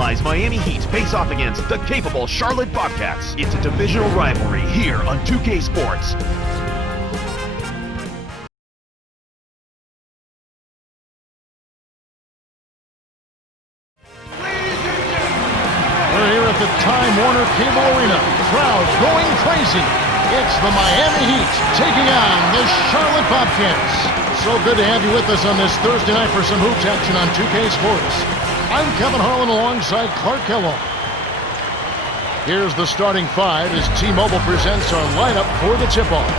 undersized Miami Heat face off against the capable Charlotte Bobcats. It's a divisional rivalry here on 2K Sports. We're here at the Time Warner Cable Arena. The crowd's going crazy. It's the Miami Heat taking on the Charlotte Bobcats. So good to have you with us on this Thursday night for some hoops action on 2K Sports. I'm Kevin Harlan alongside Clark Kellogg. Here's the starting five as T-Mobile presents our lineup for the tip-off.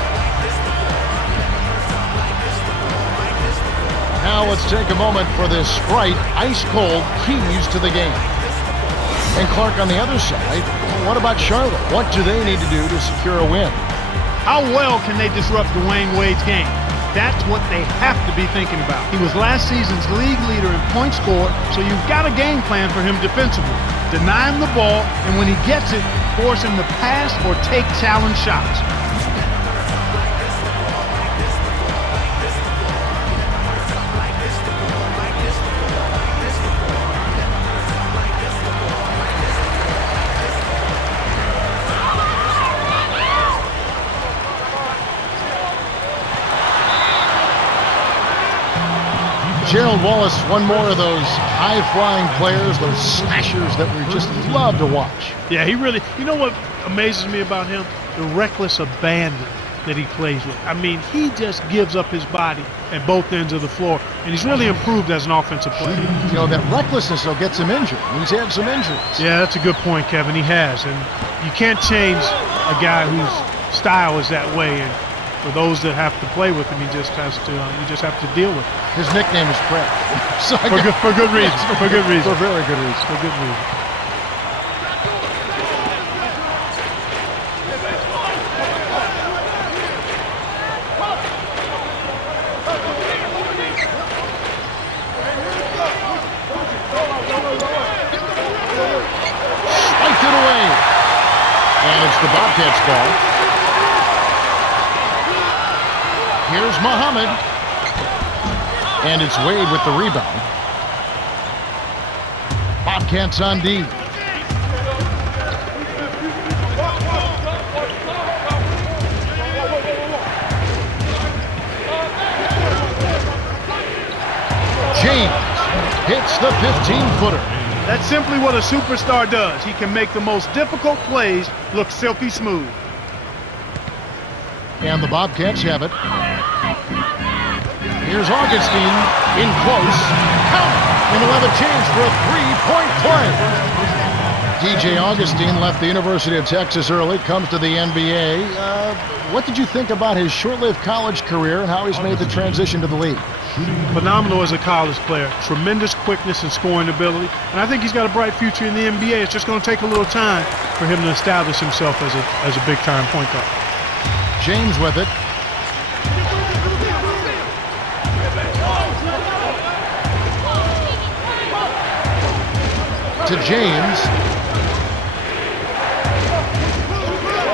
Now let's take a moment for this Sprite ice-cold keys to the game. And Clark, on the other side, what about Charlotte? What do they need to do to secure a win? How well can they disrupt Dwayne Wade's game? That's what they have to be thinking about. He was last season's league leader in points scored, so you've got a game plan for him defensively. Deny him the ball, and when he gets it, force him to pass or take challenge shots. Gerald Wallace, one more of those high-flying players, those slashers that we just love to watch. Yeah, he really, you know what amazes me about him? The reckless abandon that he plays with. I mean, he just gives up his body at both ends of the floor, and he's really improved as an offensive player. You know, that recklessness, though, gets him injured. He's had some injuries. Yeah, that's a good point, Kevin. He has, and you can't change a guy whose style is that way, and for those that have to play with him, you just have to deal with it. His nickname is Craig. So for good reason. For good reason. For very good reason. For good reason. Spiked it away. And it's the Bobcats' ball. Here's Muhammad. And it's Wade with the rebound. Bobcats on D. James hits the 15-footer. That's simply what a superstar does. He can make the most difficult plays look silky smooth. And the Bobcats have it. Here's Augustine in close. Count! And they'll have a chance for a three-point play. DJ Augustine left the University of Texas early, comes to the NBA. What did you think about his short-lived college career and how he's made the transition to the league? Phenomenal as a college player. Tremendous quickness and scoring ability. And I think he's got a bright future in the NBA. It's just going to take a little time for him to establish himself as a big-time point guard. James with it. To James.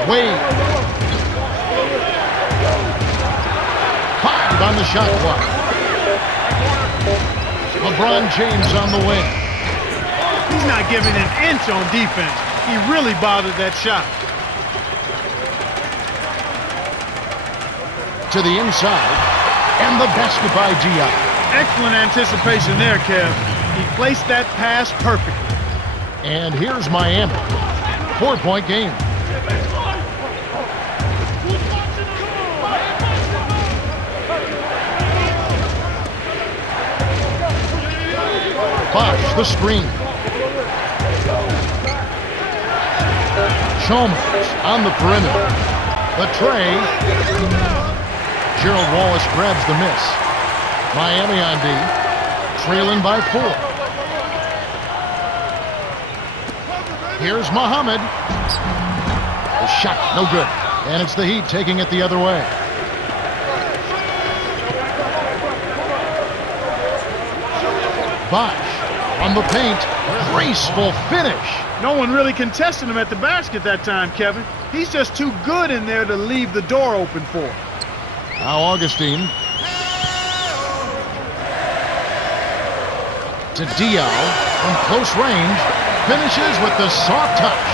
Wade. 5 on the shot clock. LeBron James on the wing. He's not giving an inch on defense. He really bothered that shot. To the inside. And the basket by G.I. Excellent anticipation there, Kev. He placed that pass perfectly. And here's Miami. 4-point game. Bosch, the screen. Chalmers on the perimeter. The tray. Gerald Wallace grabs the miss. Miami on D. Trailing by 4. Here's Muhammad. The shot, no good. And it's the Heat taking it the other way. Bosch on the paint. Graceful finish. No one really contested him at the basket that time, Kevin. He's just too good in there to leave the door open for him. Now Augustine. To Diaw from close range. finishes with the soft touch.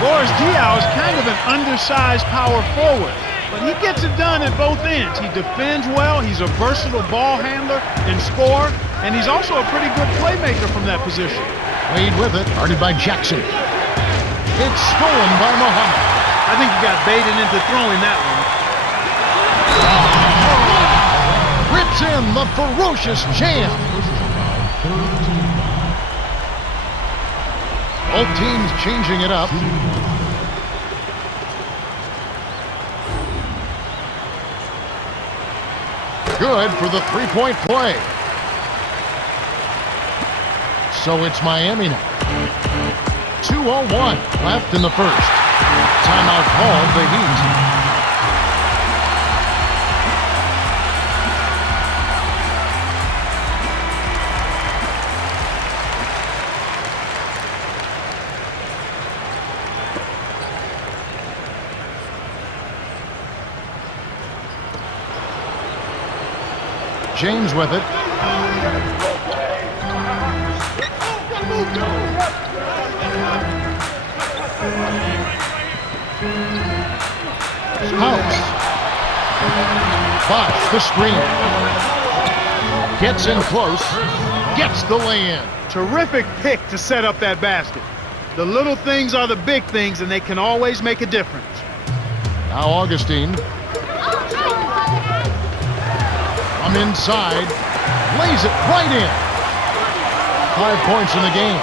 Boris Diaw is kind of an undersized power forward, but he gets it done at both ends. He defends well, he's a versatile ball handler and scorer, and he's also a pretty good playmaker from that position. Wade with it, guarded by Jackson. It's stolen by Muhammad. I think he got baited into throwing that one. Rips in the ferocious jam. Both teams changing it up. Good for the three-point play. So it's Miami now. 2:01 left in the first. Timeout called the Heat. James with it. House. Bosh the screen. Gets in close. Gets the lay-in. Terrific pick to set up that basket. The little things are the big things, and they can always make a difference. Now Augustine. From inside. Lays it right in. 5 points in the game.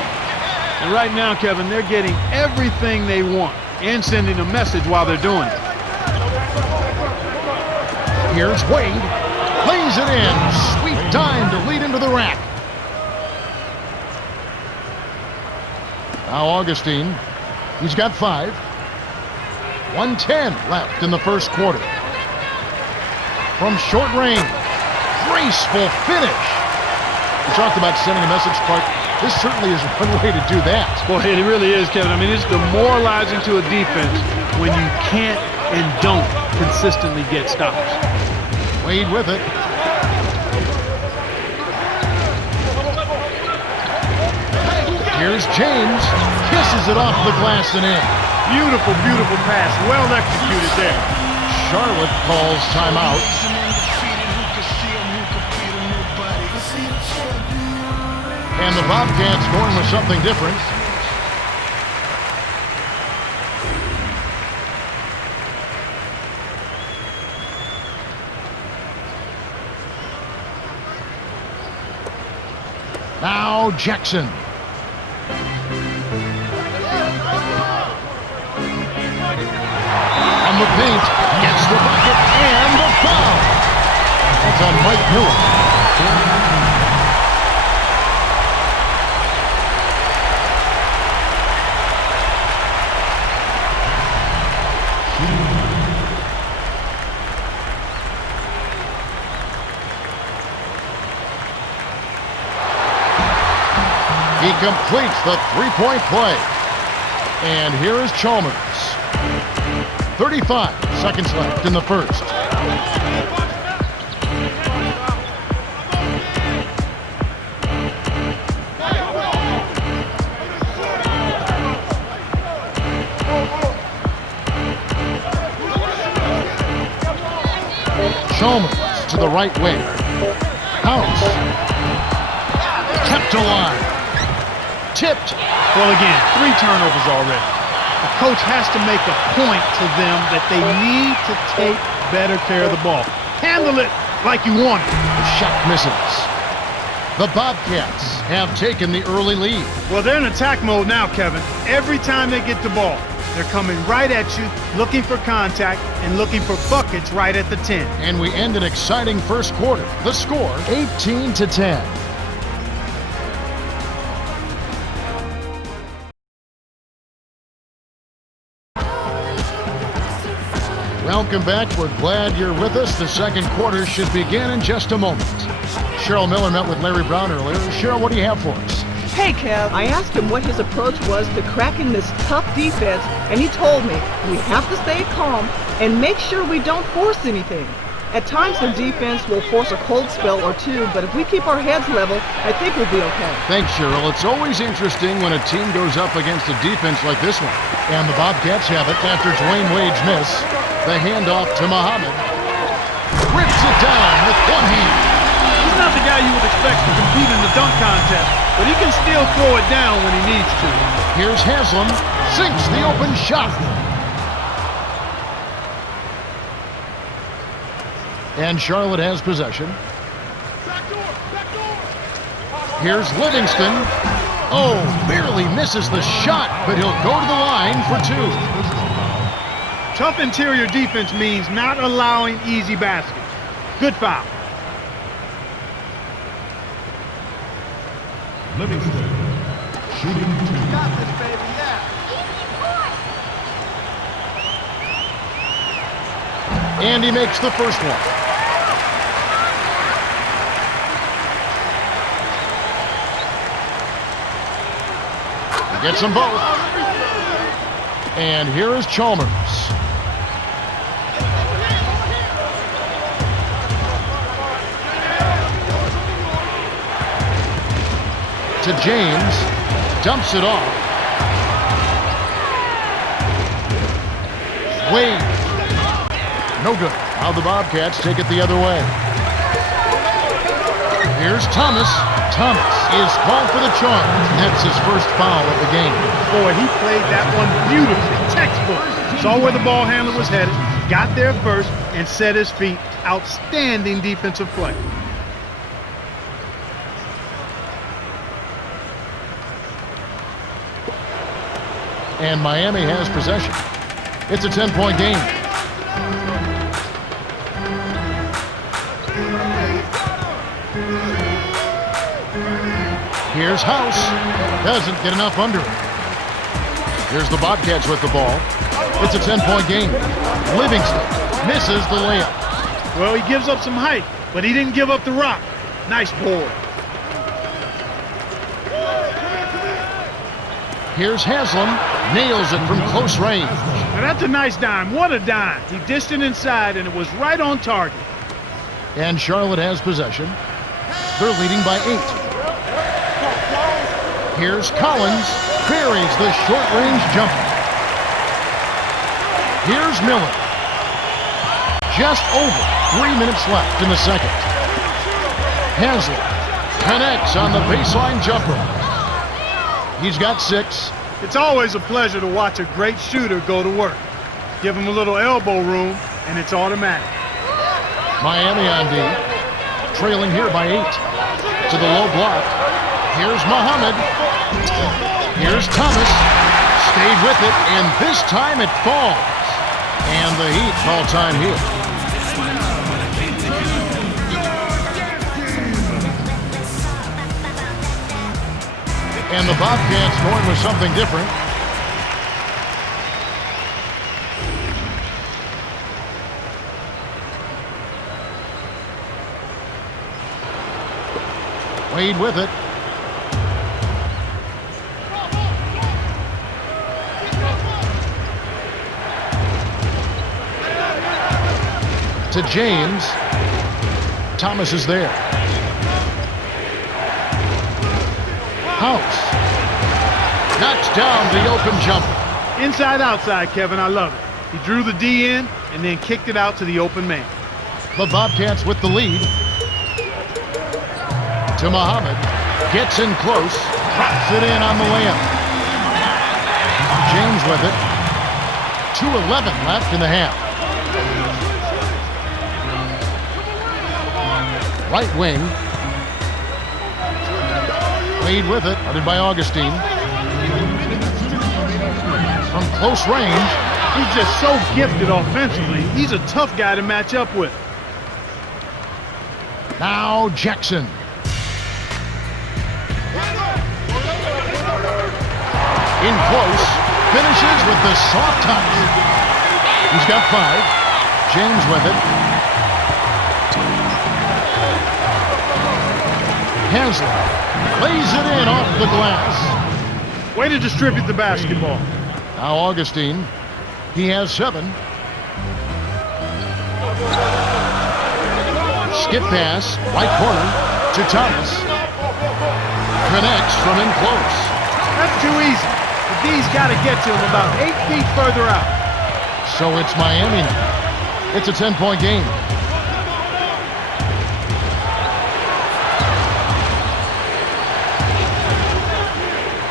And right now, Kevin, they're getting everything they want and sending a message while they're doing it. Here's Wade. Lays it in. Sweet dime to lead into the rack. Now Augustine. He's got 5. 1:10 left in the first quarter. From short range. Graceful finish. We talked about sending a message, Clark. This certainly is one way to do that. Boy, it really is, Kevin. I mean, it's demoralizing to a defense when you can't and don't consistently get stops. Wade with it. Here's James. Kisses it off the glass and in. Beautiful, beautiful pass. Well executed there. Charlotte calls timeout. And the Bobcats going with something different. Now Jackson. On the paint, gets the bucket and the foul. That's on Mike Miller. He completes the three-point play. And here is Chalmers. 35 seconds left in the first. Chalmers to the right wing. House. Kept alive. Tipped. Well, again, 3 turnovers already. The coach has to make a point to them that they need to take better care of the ball. Handle it like you want it. The shot misses. The Bobcats have taken the early lead. Well, they're in attack mode now, Kevin. Every time they get the ball, they're coming right at you, looking for contact, and looking for buckets right at the 10. And we end an exciting first quarter. The score, 18-10. Welcome back. We're glad you're with us. The second quarter should begin in just a moment. Cheryl Miller met with Larry Brown earlier. Cheryl, what do you have for us? Hey, Kev, I asked him what his approach was to cracking this tough defense, and he told me we have to stay calm and make sure we don't force anything. At times their defense will force a cold spell or two, but if we keep our heads level, I think we'll be okay. Thanks, Cheryl. It's always interesting when a team goes up against a defense like this one. And the Bobcats have it after Dwayne Wade's miss. The handoff to Muhammad. Rips it down with one hand. He's not the guy you would expect to compete in the dunk contest, but he can still throw it down when he needs to. Here's Haslam. Sinks the open shot. And Charlotte has possession. Here's Livingston. Oh, barely misses the shot, but he'll go to the line for two. Tough interior defense means not allowing easy baskets. Good foul. Livingston, shooting two. Got this, baby, yeah. And he makes the first one. He gets them both. And here is Chalmers. To James, dumps it off. Wade. No good. Now the Bobcats take it the other way. Here's Thomas. Thomas is called for the charge. That's his first foul of the game. Boy, he played that one beautifully. Textbook. Saw where the ball handler was headed, got there first, and set his feet. Outstanding defensive play. And Miami has possession. It's a 10-point game. Here's House. Doesn't get enough under it. Here's the Bobcats with the ball. It's a 10-point game. Livingston misses the layup. Well, he gives up some height, but he didn't give up the rock. Nice board. Here's Haslam. Nails it from close range. Now that's a nice dime. What a dime. He dished it inside, and it was right on target. And Charlotte has possession. They're leading by 8. Here's Collins. Buries the short-range jumper. Here's Miller. Just over 3 minutes left in the second. Haslam connects on the baseline jumper. He's got 6. It's always a pleasure to watch a great shooter go to work. Give him a little elbow room, and it's automatic. Miami on D. Trailing here by 8. To the low block. Here's Muhammad. Here's Thomas. Stayed with it, and this time it falls. And the Heat call time here. And the Bobcats going with something different. Wade with it. To James. Thomas is there. House. Knocks down the open jumper. Inside, outside, Kevin. I love it. He drew the D in and then kicked it out to the open man. The Bobcats with the lead. To Muhammad. Gets in close. Drops it in on the layup. James with it. 2:11 left in the half. Right wing. Wade with it. Guarded by Augustine. From close range. He's just so gifted offensively. He's a tough guy to match up with. Now Jackson. In close. Finishes with the soft touch. He's got 5. James with it. Haslam lays it in off the glass. Way to distribute the basketball. Now Augustine. He has 7. Skip pass, right corner to Thomas. Connects from in close. That's too easy. The D's got to get to him about 8 feet further out. So it's Miami now. It's a 10-point game.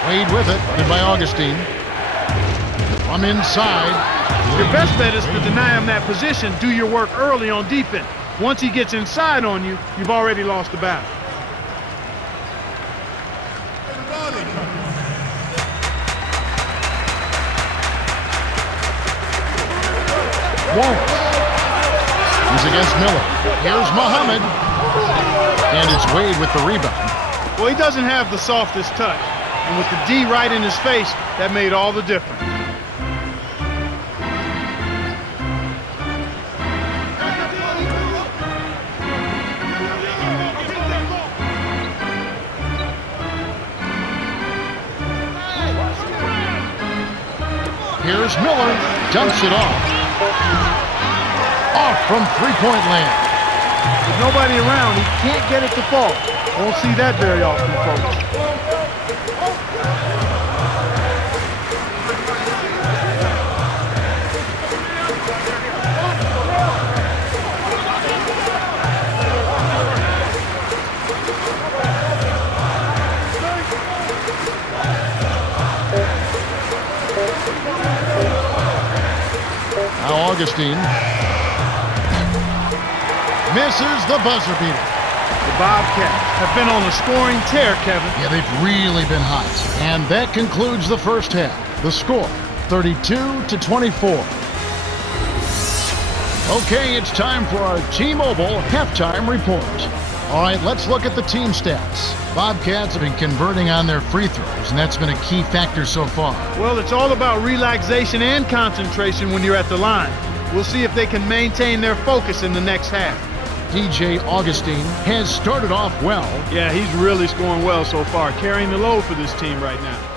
Wade with it, and by Augustine. From inside. Your best bet is to deny him that position. Do your work early on defense. Once he gets inside on you, you've already lost the battle. Won't. He's against Miller. Here's Muhammad. And it's Wade with the rebound. Well, he doesn't have the softest touch. And with the D right in his face, that made all the difference. Here's Miller. Dumps it off. Off from three-point land. With nobody around, he can't get it to fall. Won't see that very often, folks. Now Augustine misses the buzzer beater. The Bobcats have been on a scoring tear, Kevin. Yeah, they've really been hot. And that concludes the first half. The score, 32-24. Okay, it's time for our T-Mobile halftime report. All right, let's look at the team stats. Bobcats have been converting on their free throws, and that's been a key factor so far. Well, it's all about relaxation and concentration when you're at the line. We'll see if they can maintain their focus in the next half. DJ Augustine has started off well. Yeah, he's really scoring well so far, carrying the load for this team right now.